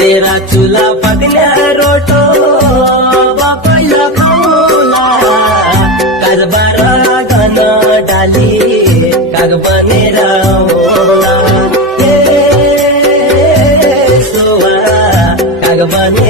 तेरा चूल्हा पकने रोटो बपैया खौला कारबार गन डाली काग बनेर होला ए सोवा काग बनेर